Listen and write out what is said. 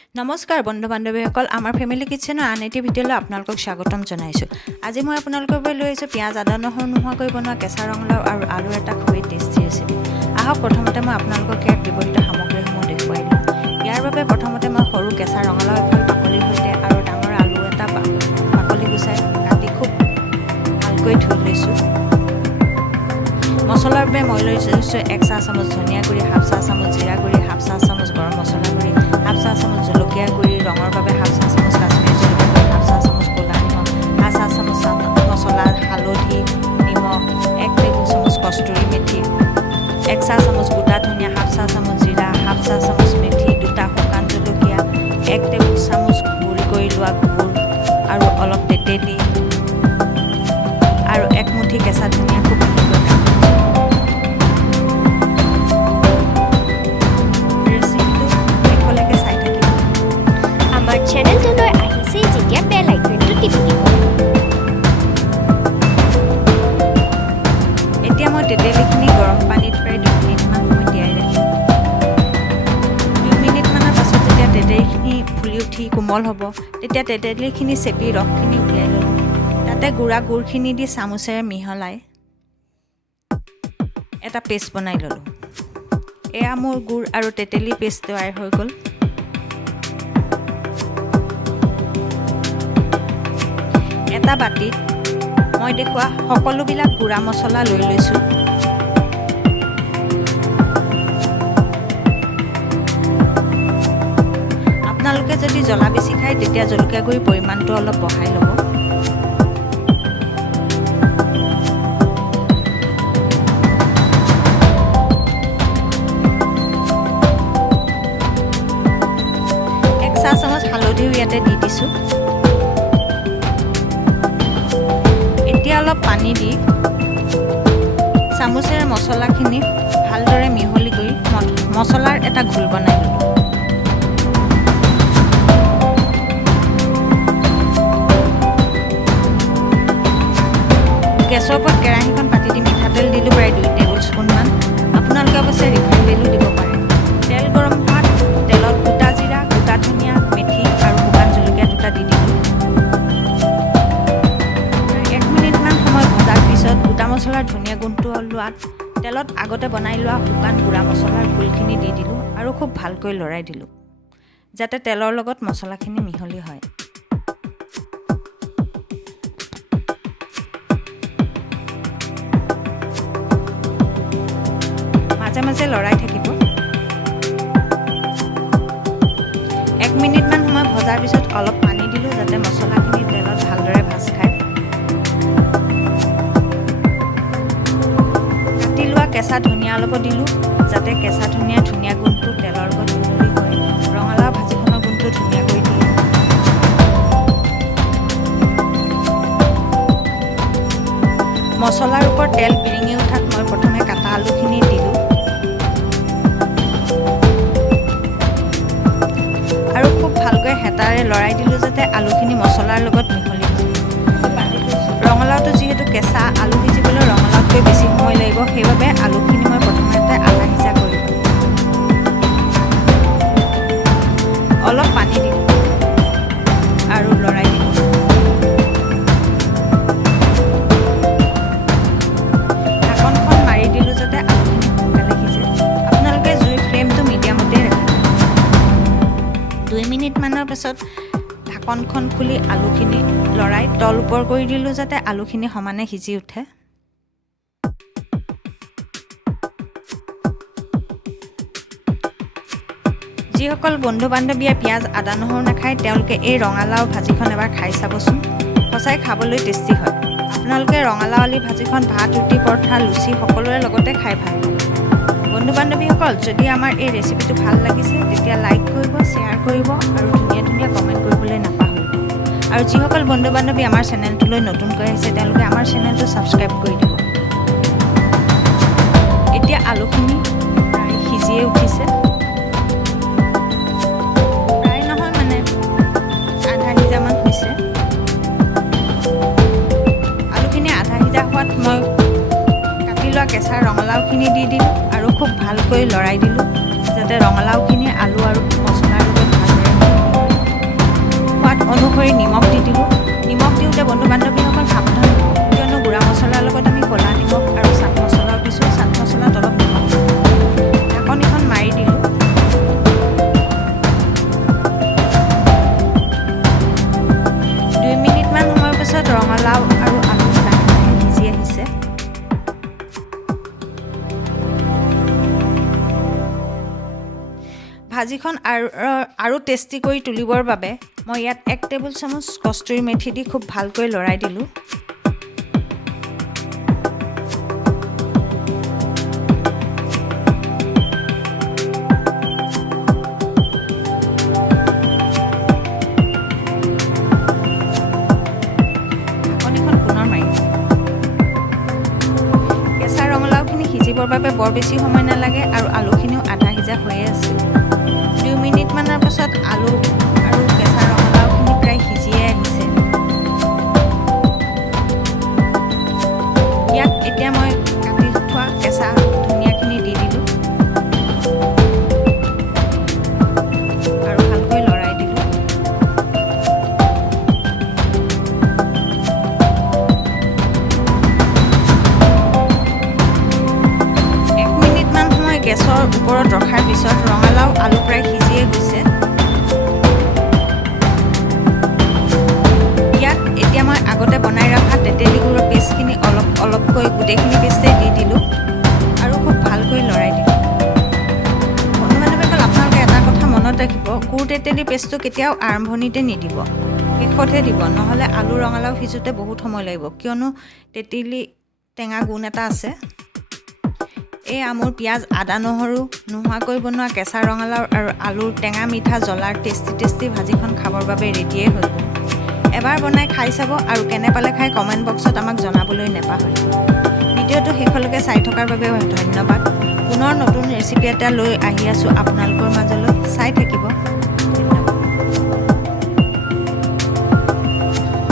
নমস্কাৰ বন্ধু বান্ধৱীসকল আমাৰ ফেমিলি কিচেনৰ আন এটি ভিডিঅ'লৈ আপোনালোকক স্বাগতম জনাইছোঁ। আজি মই আপোনালোকৰ বাবে লৈ আহিছোঁ পিঁয়াজ আদা নহৰু নোহোৱাকৈ বনোৱা কেঁচা ৰঙালাও আৰু আলুৰ এটা খুবেই টেষ্টি ৰেচিপি। আহক প্ৰথমতে মই আপোনালোকক ইয়াত ব্যৱহৃত সামগ্ৰীসমূহ দেখুৱাই দিওঁ। ইয়াৰ বাবে প্ৰথমতে মই সৰু কেঁচা ৰঙালাও এফাল বাকলিৰ সৈতে আৰু ডাঙৰ আলু এটা বাকলি গুচাই কাটি খুব ভালকৈ ধুই লৈছোঁ। মছলাৰ বাবে মই লৈছোঁ 1 চাহ চামুচ ধনিয়া গুড়ি, 1/2 চাহ চামুচ জিৰা গুড়ি, 1/2 চাহ চামুচ গৰম মছলা গুড়ি, 1/2 চাহ চামুচ জলকীয়া গুড়ি, ৰঙৰ বাবে 1/2 চাহ চামুচ কাশ্মীৰী জলকীয়া গুড়ি, 1/2 চাহ চামুচ ক'লা নিমখ, 1/2 চাহ চামুচ চাট মছলা, হালধি, নিমখ, 1 টেবুল চামুচ কষ্টুৰি মেথি, 1 চাহ চামুচ গোটা ধনিয়া, 1/2 চাহ চামুচ জিৰা, 1/2 চাহ চামুচ মেথি, 2টা শুকান জলকীয়া, 1 টেবুল চামুচ গুড়ি কৰি লোৱা গুড় আৰু অলপ তেতেলী আৰু 1 মুঠি কেঁচা ধনিয়া খুব চেনেলটোলৈ আহিছে যেতিয়া বেল আইকনটো টিপি দিব। এতিয়া মই তেতেলীখিনি গৰম পানীত প্ৰায় 2 মিনিটমান সময় তিয়াই ৰাখিম। 2 মিনিটমানৰ পাছত যেতিয়া তেতেলীখিনি ফুলি উঠি কোমল হ'ব তেতিয়া তেতেলীখিনি চেপি ৰসখিনি উলিয়াই ল'লোঁ। তাতে গুড়া গুড়খিনি দি চামুচেৰে মিহলাই এটা পেষ্ট বনাই ল'লোঁ। এয়া মোৰ গুড় আৰু তেতেলী পেষ্ট তৈয়াৰ হৈ গ'ল। এটা বাটিত মই দেখুওৱা সকলোবিলাক গুড়া মছলা লৈ লৈছোঁ। আপোনালোকে যদি জ্বলা বেছি খায় তেতিয়া জলকীয়া গুড়িৰ পৰিমাণটো অলপ বঢ়াই ল'ব। এক চাহ চামুচ হালধিও ইয়াতে দি দিছোঁ। এতিয়া অলপ পানী দি চামুচেৰে মছলাখিনি ভালদৰে মিহলি কৰি মছলাৰ এটা ঘোল বনাই ল'লোঁ। গেছৰ ওপৰত কেৰাহীখন পাতি দি মিঠাতেল দিলোঁ প্ৰায় 2 টেবুল স্পুনমান। আপোনালোকে অৱশ্যে ৰিফাইন তেলো দিব পাৰে। তেল গৰম হোৱাত তেলত গোটা জিৰা, গোটা ধনিয়া, মেথি আৰু শুকান জলকীয়া 2টা দি দিলোঁ। পিছত গোটা মছলাৰ ধনিয়া গোন্ধটো লোৱাত তেলত আগতে বনাই লোৱা শুকান গুড়া মছলাৰ ঘোলখিনি দি দিলোঁ আৰু খুব ভালকৈ লৰাই দিলোঁ যাতে তেলৰ লগত মছলাখিনি মিহলি হয়। মাজে মাজে লৰাই থাকিব। 1 মিনিটমান সময় ভজাৰ পিছত অলপ পানী দিলোঁ যাতে মছলাখিনি তেলত ভালদৰে ভাজ খায়। কেঁচা ধনিয়া অলপ দিলোঁ যাতে কেঁচা ধনিয়া ধুনীয়া গোন্ধটো তেলৰ লগত মিহলি হয়। ৰঙালাও ভাজিখনৰ গোন্ধটো ধুনীয়া কৰি দিয়ে। মছলাৰ ওপৰত তেল বিৰিঙি উঠাত মই প্ৰথমে কাটা আলুখিনি দিলোঁ আৰু খুব ভালকৈ হেতাৰে লৰাই দিলোঁ যাতে আলুখিনি মছলাৰ লগত মিহলি হয়। ৰঙালাওটো যিহেতু কেঁচা, আলু সিজিবলৈ ৰঙালাওতকৈ বেছি সময় লাগিব, সেইবাবে আলুখিনি মই প্ৰথমতে আধা সিজা কৰি ল'ম। অলপ পানী দিলোঁ আৰু লৰাই দিলোঁ। ঢাকনখন মাৰি দিলোঁ যাতে আলুখিনি সোনকালে সিজে। আপোনালোকে জুইৰ ফ্লেমটো মিডিয়ামতে ৰাখিব। 2 মিনিটমানৰ পাছত ঢাকনখন খুলি আলুখিনি লৰাই তল ওপৰ কৰি দিলোঁ যাতে আলুখিনি সমানে সিজি উঠে। যিসকল বন্ধু বান্ধৱীয়ে পিঁয়াজ আদা নহৰু নাখায় তেওঁলোকে এই ৰঙালাও ভাজিখন এবাৰ খাই চাবচোন। সঁচাই খাবলৈ টেষ্টি হয়। আপোনালোকে ৰঙালাও আলি ভাজিখন ভাত, ৰুটি, পৰঠা, লুচি সকলোৰে লগতে খাই ভাল পাব। বন্ধু বান্ধৱীসকল যদি আমাৰ এই ৰেচিপিটো ভাল লাগিছে তেতিয়া লাইক কৰিব, শ্বেয়াৰ কৰিব আৰু ধুনীয়া ধুনীয়া কমেণ্ট কৰিবলৈ নাপাহৰিব। আৰু যিসকল বন্ধু বান্ধৱী আমাৰ চেনেলটোলৈ নতুনকৈ আহিছে তেওঁলোকে আমাৰ চেনেলটো ছাবস্ক্ৰাইব কৰি দিব। এতিয়া আলুখিনি প্ৰায় সিজিয়ে উঠিছে। প্ৰায় নহয় মানে আধা সিজামান হৈছে। আলুখিনি আধা সিজা হোৱাত মই কাটি লোৱা কেঁচা ৰঙালাওখিনি দি দিলোঁ আৰু খুব ভালকৈ লৰাই দিলোঁ যাতে ৰঙালাওখিনি আলু আৰু মছলাৰ লগত ভালদৰে ভাজিখন আৰু টেষ্টি কৰি তুলিবৰ বাবে মই ইয়াত 1 টেবুল চামুচ কষ্টুৰি মেথি দি খুব ভালকৈ লৰাই দিলোঁ। সিজিবৰ বাবে বৰ বেছি সময় নালাগে আৰু আলুখিনিও আধা সিজা হৈয়ে আছে। 2 মিনিটমানৰ পাছত আলু আৰু কেঁচা ৰঙালাওখিনি প্ৰায় সিজিয়ে আহিছে। ইয়াত এতিয়া মই কাটি থোৱা কেঁচা ধনিয়াখিনি দি দিলোঁ আৰু ভালকৈ লৰাই দিলোঁ। গেছৰ ওপৰত ৰখাৰ পিছত ৰঙালাও আলু প্ৰায় সিজিয়ে গৈছে। ইয়াত এতিয়া মই আগতে বনাই ৰখা তেতেলী গুড়ৰ পেষ্টখিনি অলপকৈ গোটেইখিনি পেষ্টেই দি দিলোঁ আৰু খুব ভালকৈ লৰাই দিলোঁ। বন্ধু বান্ধৱীসকল, আপোনালোকে এটা কথা মনত ৰাখিব, গুড় তেতেলী পেষ্টটো কেতিয়াও আৰম্ভণিতে নিদিব, শেষতহে দিব, নহ'লে আলু ৰঙালাও সিজোতে বহুত সময় লাগিব, কিয়নো তেতেলী টেঙা গুণ এটা আছে। এই আমুৰ পিঁয়াজ আদা নহৰু নোহোৱাকৈ বনোৱা কেঁচা ৰঙালাও আৰু আলুৰ টেঙা মিঠা জ্বলাৰ টেষ্টি ভাজিখন খাবৰ বাবে ৰেডিয়ে হৈ গ'ল। এবাৰ বনাই খাই চাব আৰু কেনে পালে খাই কমেণ্ট বক্সত আমাক জনাবলৈ নেপাহৰিব। ভিডিঅ'টো শেষলৈকে চাই থকাৰ বাবে ধন্যবাদ। পুনৰ নতুন ৰেচিপি এটা লৈ আহি আছোঁ আপোনালোকৰ মাজলৈ।